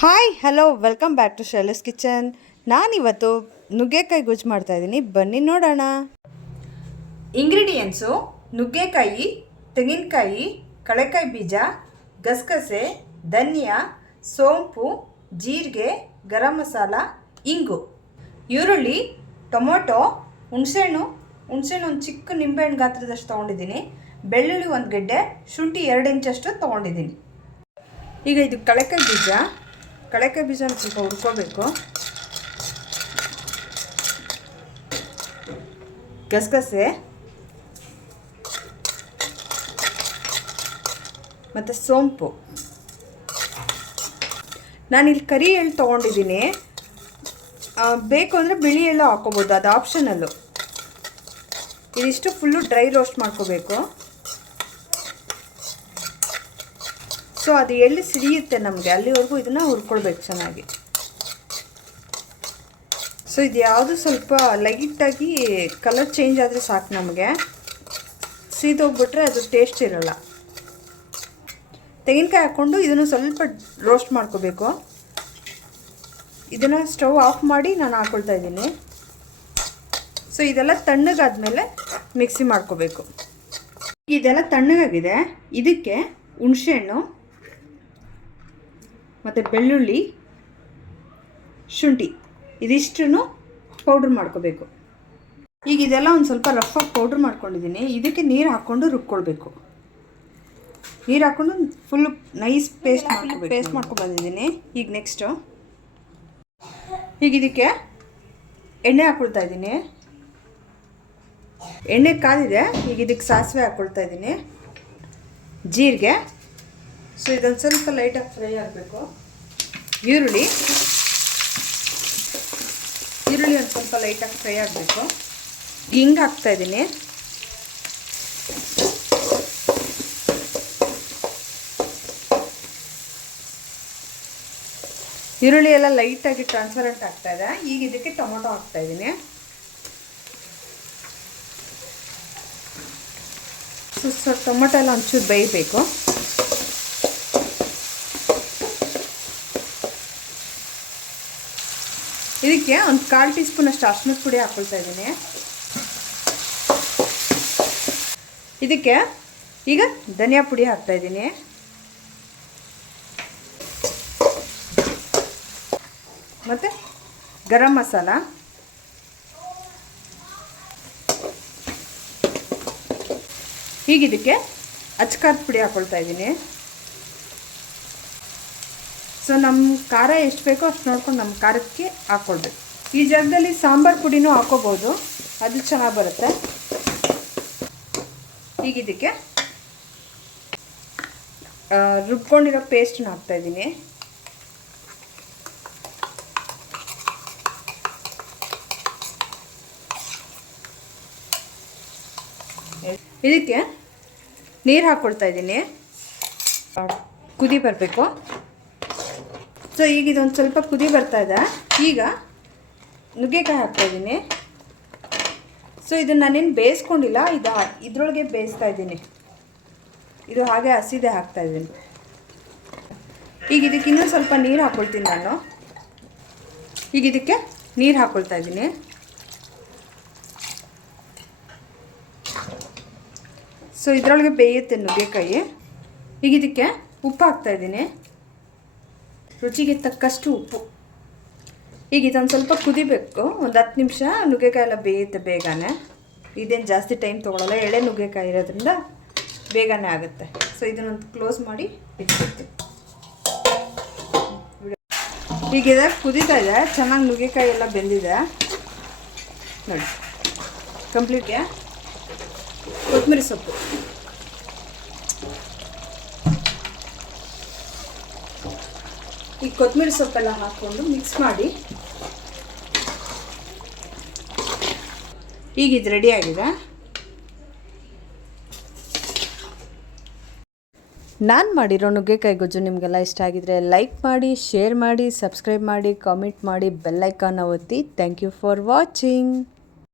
Hi hello welcome back to Shaila's kitchen. ನಾನಿವತ್ತು ನುಗ್ಗೆಕಾಯಿ ಗೊಜ್ಜು ಮಾಡ್ತಾಯಿದ್ದೀನಿ, ಬನ್ನಿ ನೋಡೋಣ. ಇಂಗ್ರೀಡಿಯೆಂಟ್ಸು: ನುಗ್ಗೆಕಾಯಿ, ತೆಂಗಿನಕಾಯಿ, ಕಡಲೆಕಾಯಿ ಬೀಜ, ಗಸಗಸೆ, ಧನಿಯಾ, ಸೋಂಪು, ಜೀರಿಗೆ, ಗರಂ ಮಸಾಲ, ಇಂಗು, ಈರುಳ್ಳಿ, ಟೊಮೊಟೊ, ಹುಣಸೆಹಣ್ಣು ಒಂದು ಚಿಕ್ಕ ನಿಂಬೆಹಣ್ಣು ಗಾತ್ರದಷ್ಟು ತೊಗೊಂಡಿದ್ದೀನಿ, ಬೆಳ್ಳುಳ್ಳಿ 1 ಗೆಡ್ಡೆ, ಶುಂಠಿ 2 ಇಂಚಷ್ಟು ತೊಗೊಂಡಿದ್ದೀನಿ. ಈಗ ಇದು ಕಡಲೆಕಾಯಿ ಬೀಜ ಸ್ವಲ್ಪ ಹುರ್ಕೋಬೇಕು. ಗಸಗಸೆ ಮತ್ತು ಸೋಂಪು. ನಾನಿಲ್ಲಿ ಕರಿ ಎಳ್ಳು ತೊಗೊಂಡಿದ್ದೀನಿ, ಬೇಕು ಅಂದರೆ ಬಿಳಿ ಎಳ್ಳು ಹಾಕ್ಕೋಬೋದು, ಅದು ಆಪ್ಷನಲ್ಲು. ಇದಿಷ್ಟು ಫುಲ್ಲು ಡ್ರೈ ರೋಸ್ಟ್ ಮಾಡ್ಕೋಬೇಕು. ಸೊ ಅದು ಎಳ್ಳು ಸಿಡಿಯುತ್ತೆ ನಮಗೆ, ಅಲ್ಲಿವರೆಗೂ ಇದನ್ನು ಹುರ್ಕೊಳ್ಬೇಕು ಚೆನ್ನಾಗಿ. ಸೊ ಇದು ಯಾವುದು ಸ್ವಲ್ಪ ಲೈಟಾಗಿ ಕಲರ್ ಚೇಂಜ್ ಆದರೆ ಸಾಕು, ನಮಗೆ ಸೀದೋಗ್ಬಿಟ್ರೆ ಅದು ಟೇಸ್ಟ್ ಇರೋಲ್ಲ. ತೆಂಗಿನಕಾಯಿ ಹಾಕ್ಕೊಂಡು ಇದನ್ನು ಸ್ವಲ್ಪ ರೋಸ್ಟ್ ಮಾಡ್ಕೋಬೇಕು. ಇದನ್ನು ಸ್ಟವ್ ಆಫ್ ಮಾಡಿ ನಾನು ಹಾಕ್ಕೊಳ್ತಾ ಇದ್ದೀನಿ. ಸೊ ಇದೆಲ್ಲ ತಣ್ಣಗಾದ್ಮೇಲೆ ಮಿಕ್ಸಿ ಮಾಡ್ಕೋಬೇಕು. ಇದೆಲ್ಲ ತಣ್ಣಗಾಗಿದೆ. ಇದಕ್ಕೆ ಹುಣಸೆಹಣ್ಣು ಮತ್ತು ಬೆಳ್ಳುಳ್ಳಿ, ಶುಂಠಿ ಇದಿಷ್ಟನ್ನು ಪೌಡ್ರ್ ಮಾಡ್ಕೋಬೇಕು. ಈಗ ಇದೆಲ್ಲ ಒಂದು ಸ್ವಲ್ಪ ರಫಾಗಿ ಪೌಡ್ರ್ ಮಾಡ್ಕೊಂಡಿದ್ದೀನಿ. ಇದಕ್ಕೆ ನೀರು ಹಾಕ್ಕೊಂಡು ರುಬ್ಕೊಳ್ಬೇಕು. ನೀರು ಹಾಕ್ಕೊಂಡು ಫುಲ್ಲು ನೈಸ್ ಪೇಸ್ಟ್ ಮಾಡ್ಕೊಂಡು ಬಂದಿದ್ದೀನಿ. ಈಗ ನೆಕ್ಸ್ಟು ಈಗ ಇದಕ್ಕೆ ಎಣ್ಣೆ ಹಾಕ್ಕೊಳ್ತಾ ಇದ್ದೀನಿ. ಎಣ್ಣೆ ಕಾದಿದೆ. ಈಗ ಇದಕ್ಕೆ ಸಾಸಿವೆ ಹಾಕ್ಕೊಳ್ತಾ ಇದ್ದೀನಿ, ಜೀರಿಗೆ. ಸೊ ಇದೊಂದು ಸ್ವಲ್ಪ ಲೈಟಾಗಿ ಫ್ರೈ ಆಗಬೇಕು. ಈರುಳ್ಳಿ ಒಂದು ಸ್ವಲ್ಪ ಲೈಟಾಗಿ ಫ್ರೈ ಆಗಬೇಕು. ಹಿಂಗೆ ಹಾಕ್ತಾಯಿದ್ದೀನಿ. ಈರುಳ್ಳಿ ಎಲ್ಲ ಲೈಟಾಗಿ ಟ್ರಾನ್ಸ್ಪರೆಂಟ್ ಆಗ್ತಾಯಿದೆ. ಈಗ ಇದಕ್ಕೆ ಟೊಮೊಟೊ ಹಾಕ್ತಾಯಿದ್ದೀನಿ. ಸೊ ಟೊಮೊಟೊ ಎಲ್ಲ ಒಂಚೂರು ಬೇಯಬೇಕು. ಇದಕ್ಕೆ ಒಂದು 1/4 ಟೀ ಸ್ಪೂನಷ್ಟು ಅರಿಶಿಣದ ಪುಡಿ ಹಾಕ್ಕೊಳ್ತಾ ಇದ್ದೀನಿ. ಇದಕ್ಕೆ ಈಗ ಧನಿಯಾ ಪುಡಿ ಹಾಕ್ತಾಯಿದ್ದೀನಿ. ಮತ್ತು ಗರಂ ಮಸಾಲ, ಈಗ ಇದಕ್ಕೆ ಅಚ್ಕಾರದ ಪುಡಿ ಹಾಕ್ಕೊಳ್ತಾ ಇದ್ದೀನಿ. ಸೊ ನಮ್ಮ ಖಾರ ಎಷ್ಟು ಬೇಕೋ ಅಷ್ಟು ನೋಡ್ಕೊಂಡು ನಮ್ಮ ಖಾರಕ್ಕೆ ಹಾಕ್ಕೊಳ್ಬೇಕು. ಈ ಜಾಗದಲ್ಲಿ ಸಾಂಬಾರು ಪುಡಿನೂ ಹಾಕ್ಕೋಬೋದು, ಅದು ಚೆನ್ನಾಗಿ ಬರುತ್ತೆ. ಈಗ ಇದಕ್ಕೆ ರುಬ್ಕೊಂಡಿರೋ ಪೇಸ್ಟನ್ನ ಹಾಕ್ತಾಯಿದ್ದೀನಿ. ಇದಕ್ಕೆ ನೀರು ಹಾಕ್ಕೊಳ್ತಾ ಇದ್ದೀನಿ. ಕುದಿ ಬರಬೇಕು. ಸೊ ಈಗ ಇದೊಂದು ಸ್ವಲ್ಪ ಕುದಿ ಬರ್ತಾ ಇದೆ. ಈಗ ನುಗ್ಗೆಕಾಯಿ ಹಾಕ್ತಾಯಿದ್ದೀನಿ. ಸೊ ಇದನ್ನು ನಾನೇನು ಬೇಯಿಸ್ಕೊಂಡಿಲ್ಲ, ಇದರೊಳಗೆ ಬೇಯಿಸ್ತಾ ಇದ್ದೀನಿ. ಇದು ಹಾಗೆ ಹಸಿದೆ ಹಾಕ್ತಾಯಿದ್ದೀನಿ. ಈಗ ಇದಕ್ಕೆ ಇನ್ನೂ ಸ್ವಲ್ಪ ನೀರು ಹಾಕ್ಕೊಳ್ತೀನಿ ನಾನು. ಈಗ ಇದಕ್ಕೆ ನೀರು ಹಾಕ್ಕೊಳ್ತಾ ಇದ್ದೀನಿ. ಸೊ ಇದರೊಳಗೆ ಬೇಯುತ್ತೆ ನುಗ್ಗೆಕಾಯಿ. ಈಗ ಇದಕ್ಕೆ ಉಪ್ಪು ಹಾಕ್ತಾಯಿದ್ದೀನಿ, ರುಚಿಗೆ ತಕ್ಕಷ್ಟು ಉಪ್ಪು. ಈಗ ಇದೊಂದು ಸ್ವಲ್ಪ ಕುದಿಬೇಕು. ಒಂದು 10 ನಿಮಿಷ ನುಗ್ಗೆಕಾಯಿ ಎಲ್ಲ ಬೇಯುತ್ತೆ ಬೇಗನೆ. ಇದೇನು ಜಾಸ್ತಿ ಟೈಮ್ ತೊಗೊಳ್ಳಲ್ಲ, ಎಳೆ ನುಗ್ಗೆಕಾಯಿ ಇರೋದ್ರಿಂದ ಬೇಗನೆ ಆಗುತ್ತೆ. ಸೊ ಇದನ್ನೊಂದು ಕ್ಲೋಸ್ ಮಾಡಿ ಇಟ್ಬಿಡ್ತೀನಿ. ಈಗ ಇದು ಕುದೀತಾ ಇದೆ, ಚೆನ್ನಾಗಿ ನುಗ್ಗೆಕಾಯಿ ಎಲ್ಲ ಬೆಂದಿದೆ ನೋಡಿ. ಕಂಪ್ಲೀಟ್ಗೆ ಕೊತ್ತಂಬರಿ ಸೊಪ್ಪು, ಈ ಕೊತ್ತಂಬರಿ ಸೊಪ್ಪೆಲ್ಲ ಹಾಕ್ಕೊಂಡು ಮಿಕ್ಸ್ ಮಾಡಿ. ಈಗ ಇದು ರೆಡಿಯಾಗಿದೆ. ನಾನು ಮಾಡಿರೋ ನುಗ್ಗೆಕಾಯಿ ಗೊಜ್ಜು ನಿಮಗೆಲ್ಲ ಇಷ್ಟ ಆಗಿದ್ರೆ ಲೈಕ್ ಮಾಡಿ, ಶೇರ್ ಮಾಡಿ, ಸಬ್ಸ್ಕ್ರೈಬ್ ಮಾಡಿ, ಕಾಮೆಂಟ್ ಮಾಡಿ, ಬೆಲ್ ಐಕಾನ್ ಒತ್ತಿ. Thank you for watching.